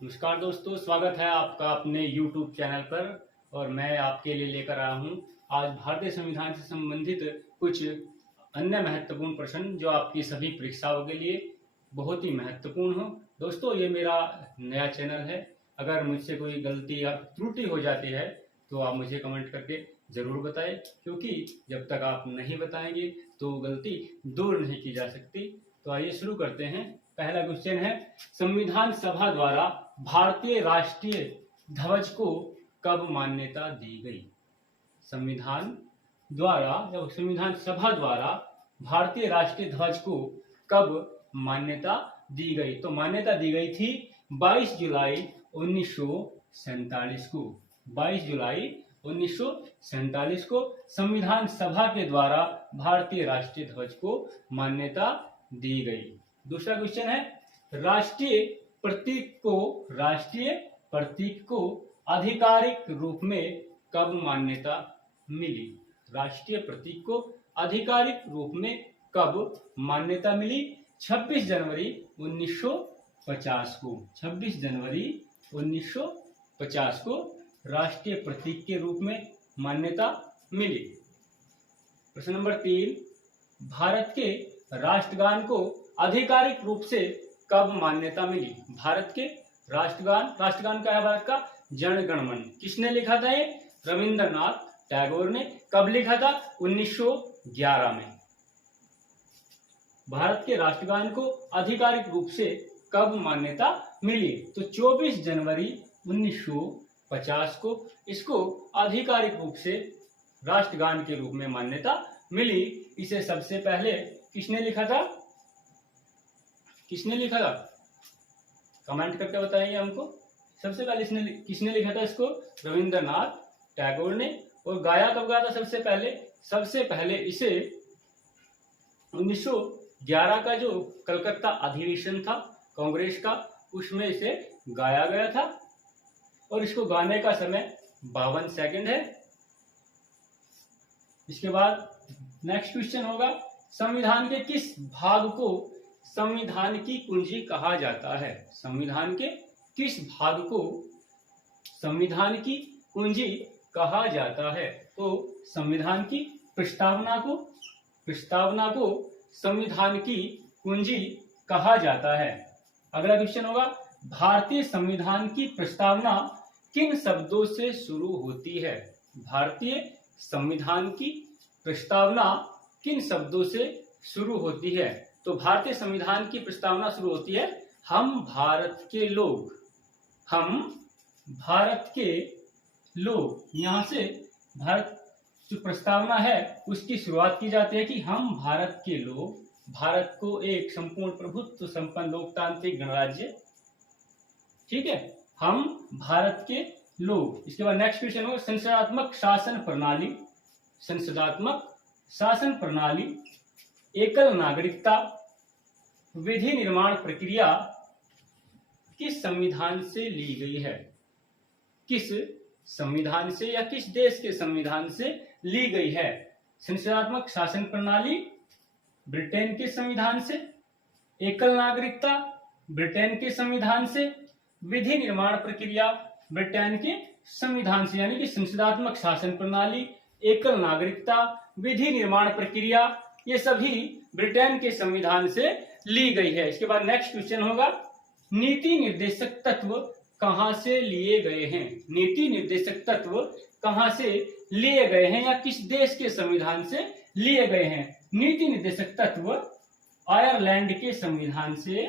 नमस्कार दोस्तों, स्वागत है आपका अपने YouTube चैनल पर। और मैं आपके लिए लेकर आया हूं आज भारतीय संविधान से संबंधित कुछ अन्य महत्वपूर्ण प्रश्न जो आपकी सभी परीक्षाओं के लिए बहुत ही महत्वपूर्ण हो। दोस्तों, ये मेरा नया चैनल है। अगर मुझसे कोई गलती या त्रुटि हो जाती है तो आप मुझे कमेंट करके ज़रूर बताएं, क्योंकि जब तक आप नहीं बताएंगे तो गलती दूर नहीं की जा सकती। तो आइए शुरू करते हैं। पहला क्वेश्चन है, संविधान सभा द्वारा भारतीय राष्ट्रीय ध्वज को कब मान्यता दी गई? संविधान सभा द्वारा भारतीय राष्ट्रीय ध्वज को कब मान्यता दी गई? तो मान्यता दी गई थी 22 जुलाई 1947 को। 22 जुलाई 1947 को संविधान सभा के द्वारा भारतीय राष्ट्रीय ध्वज को मान्यता दी गई। दूसरा क्वेश्चन है, राष्ट्रीय प्रतीक को आधिकारिक रूप में कब मान्यता मिली? राष्ट्रीय प्रतीक को आधिकारिक रूप में कब मान्यता मिली? 26 जनवरी 1950 को। 26 जनवरी 1950 को राष्ट्रीय प्रतीक के रूप में मान्यता मिली। प्रश्न नंबर 3, भारत के राष्ट्रगान को आधिकारिक रूप से कब मान्यता मिली? भारत के राष्ट्रगान का है भारत का जन गण मन। किसने लिखा था ये? रविंद्रनाथ टैगोर ने। कब लिखा था? 1911 में। भारत के राष्ट्रगान को आधिकारिक रूप से कब मान्यता मिली? तो 24 जनवरी 1950 को इसको आधिकारिक रूप से राष्ट्रगान के रूप में मान्यता मिली। इसे सबसे पहले किसने लिखा था? कमेंट करके बताइए हमको। सबसे पहले किसने लिखा था इसको? रविंद्रनाथ टैगोर ने। और गाया कब गया था सबसे पहले इसे 1911 का जो कलकत्ता अधिवेशन था कांग्रेस का, उसमें इसे गाया गया था। और इसको गाने का समय 52 सेकंड है। इसके बाद नेक्स्ट क्वेश्चन होगा, संविधान के किस भाग को संविधान की कुंजी कहा जाता है? संविधान के किस भाग को संविधान की कुंजी कहा जाता है? तो संविधान की प्रस्तावना को संविधान की कुंजी कहा जाता है। अगला क्वेश्चन होगा, भारतीय संविधान की प्रस्तावना किन शब्दों से शुरू होती है? भारतीय संविधान की प्रस्तावना किन शब्दों से शुरू होती है? तो भारतीय संविधान की प्रस्तावना शुरू होती है, हम भारत के लोग। हम भारत के लोग। यहाँ से भारत जो प्रस्तावना है उसकी शुरुआत की जाती है कि हम भारत के लोग भारत को एक संपूर्ण प्रभुत्व संपन्न लोकतांत्रिक गणराज्य, ठीक है, हम भारत के लोग। इसके बाद नेक्स्ट क्वेश्चन होगा, संसदात्मक शासन प्रणाली, एकल नागरिकता, विधि निर्माण प्रक्रिया किस संविधान से ली गई है? किस संविधान से या किस देश के संविधान से ली गई है? संसदात्मक शासन प्रणाली ब्रिटेन के संविधान से, एकल नागरिकता ब्रिटेन के संविधान से, विधि निर्माण प्रक्रिया ब्रिटेन के संविधान से। यानी कि संसदात्मक शासन प्रणाली, एकल नागरिकता, विधि निर्माण प्रक्रिया, ये सभी ब्रिटेन के संविधान से ली गई है। इसके बाद नेक्स्ट क्वेश्चन होगा, नीति निर्देशक तत्व कहां से लिए गए हैं? नीति निर्देशक तत्व कहां से लिए गए हैं या किस देश के संविधान से लिए गए हैं? नीति निर्देशक तत्व आयरलैंड के संविधान से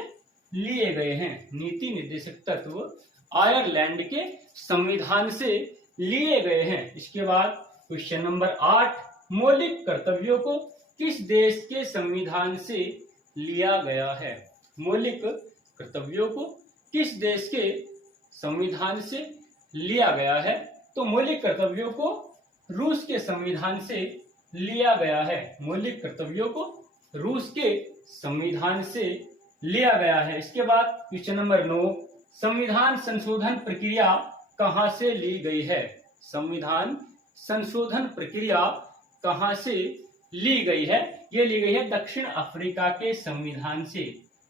लिए गए हैं। नीति निर्देशक तत्व आयरलैंड के संविधान से लिए गए हैं। इसके बाद क्वेश्चन नंबर 8, मौलिक कर्तव्यों को किस देश के संविधान से लिया गया है? मौलिक कर्तव्यों को किस देश के संविधान से लिया गया है? तो मौलिक कर्तव्यों को रूस के संविधान से लिया गया है। मौलिक कर्तव्यों को रूस के संविधान से लिया गया है। इसके बाद क्वेश्चन नंबर 9, संविधान संशोधन प्रक्रिया कहां से ली गई है? संविधान संशोधन प्रक्रिया कहां से ली गई है? ये ली गई है दक्षिण अफ्रीका के संविधान से।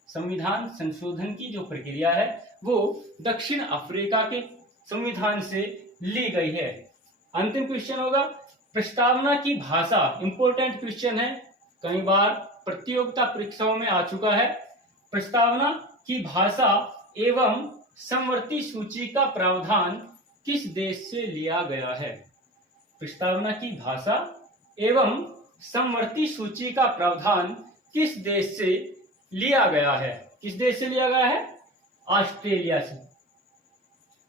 संविधान संशोधन की जो प्रक्रिया है वो दक्षिण अफ्रीका के संविधान से ली गई है। अंतिम क्वेश्चन होगा प्रस्तावना की भाषा। इंपॉर्टेंट क्वेश्चन है, कई बार प्रतियोगिता परीक्षाओं में आ चुका है। प्रस्तावना की भाषा एवं समवर्ती सूची का प्रावधान किस देश से लिया गया है? प्रस्तावना की भाषा एवं समवर्ती सूची का प्रावधान किस देश से लिया गया है? किस देश से लिया गया है? ऑस्ट्रेलिया से।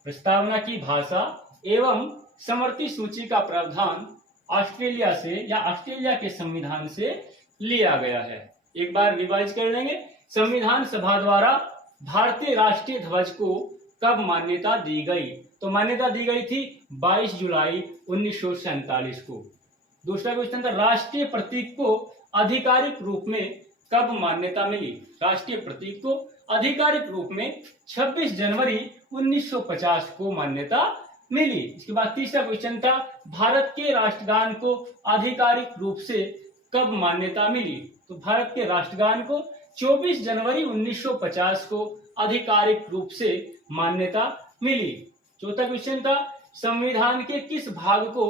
प्रस्तावना की भाषा एवं समवर्ती सूची का प्रावधान ऑस्ट्रेलिया से या ऑस्ट्रेलिया के संविधान से लिया गया है। एक बार रिवाइज कर लेंगे। संविधान सभा द्वारा भारतीय राष्ट्रीय ध्वज को कब मान्यता दी गई? तो मान्यता दी गई थी 22 जुलाई 1947 को। दूसरा क्वेश्चन था राष्ट्रीय प्रतीक को आधिकारिक रूप में कब मान्यता मिली? राष्ट्रीय प्रतीक को आधिकारिक रूप में 26 जनवरी 1950 को मान्यता मिली। इसके बाद तीसरा क्वेश्चन था भारत के राष्ट्रगान को आधिकारिक रूप से कब मान्यता मिली? तो भारत के राष्ट्रगान को 24 जनवरी 1950 को आधिकारिक रूप से मान्यता मिली। चौथा क्वेश्चन था संविधान के किस भाग को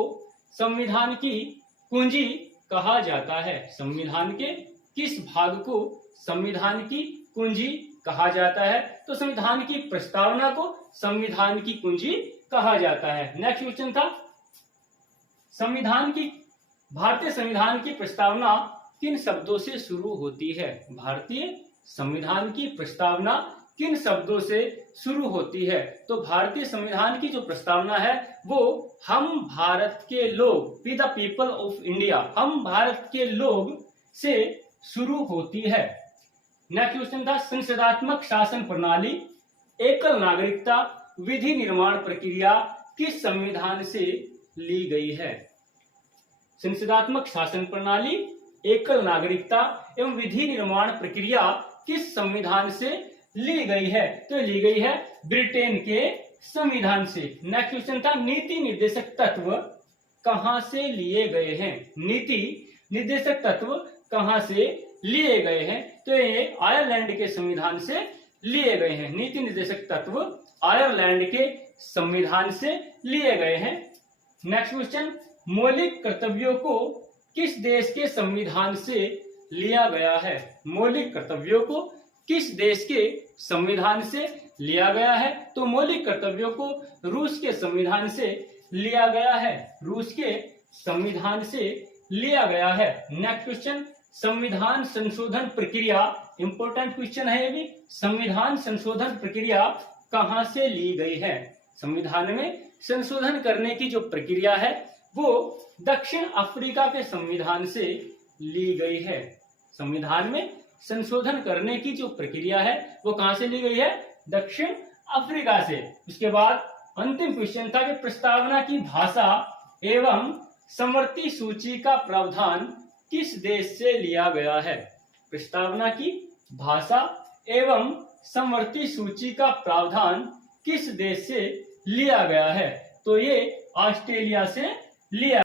संविधान की कुंजी कहा जाता है? संविधान के किस भाग को संविधान की कुंजी कहा जाता है? तो संविधान की प्रस्तावना को संविधान की कुंजी कहा जाता है। नेक्स्ट क्वेश्चन था भारतीय संविधान की प्रस्तावना किन शब्दों से शुरू होती है? भारतीय संविधान की प्रस्तावना किन शब्दों से शुरू होती है? तो भारतीय संविधान की जो प्रस्तावना है वो हम भारत के लोग, we the people of India, हम भारत के लोग से शुरू होती है। नेक्स्ट क्वेश्चन था संसदात्मक शासन प्रणाली, एकल नागरिकता, विधि निर्माण प्रक्रिया किस संविधान से ली गई है? संसदात्मक शासन प्रणाली, एकल नागरिकता एवं विधि निर्माण प्रक्रिया किस संविधान से ली गई है? तो ली गई है ब्रिटेन के संविधान से। नेक्स्ट क्वेश्चन था नीति निर्देशक तत्व कहां से लिए गए हैं? नीति निर्देशक तत्व कहां से लिए गए हैं? तो ये आयरलैंड के संविधान से लिए गए हैं। नीति निर्देशक तत्व आयरलैंड के संविधान से लिए गए हैं। नेक्स्ट क्वेश्चन मौलिक कर्तव्यों को किस देश के संविधान से लिया गया है? मौलिक कर्तव्यों को किस देश के संविधान से लिया गया है? तो मौलिक कर्तव्यों को रूस के संविधान से लिया गया है। रूस के संविधान से लिया गया है। नेक्स्ट क्वेश्चन संविधान संशोधन प्रक्रिया, इंपॉर्टेंट क्वेश्चन है ये भी। संविधान संशोधन प्रक्रिया कहां से ली गई है? संविधान में संशोधन करने की जो प्रक्रिया है वो दक्षिण अफ्रीका के संविधान से ली गई है। संविधान में संशोधन करने की जो प्रक्रिया है वो कहां से ली गई है? दक्षिण अफ्रीका से। उसके बाद अंतिम क्वेश्चन था कि प्रस्तावना की भाषा एवं समवर्ती सूची का प्रावधान किस देश से लिया गया है? प्रस्तावना की भाषा एवं समवर्ती सूची का प्रावधान किस देश से लिया गया है? तो ये ऑस्ट्रेलिया से लिया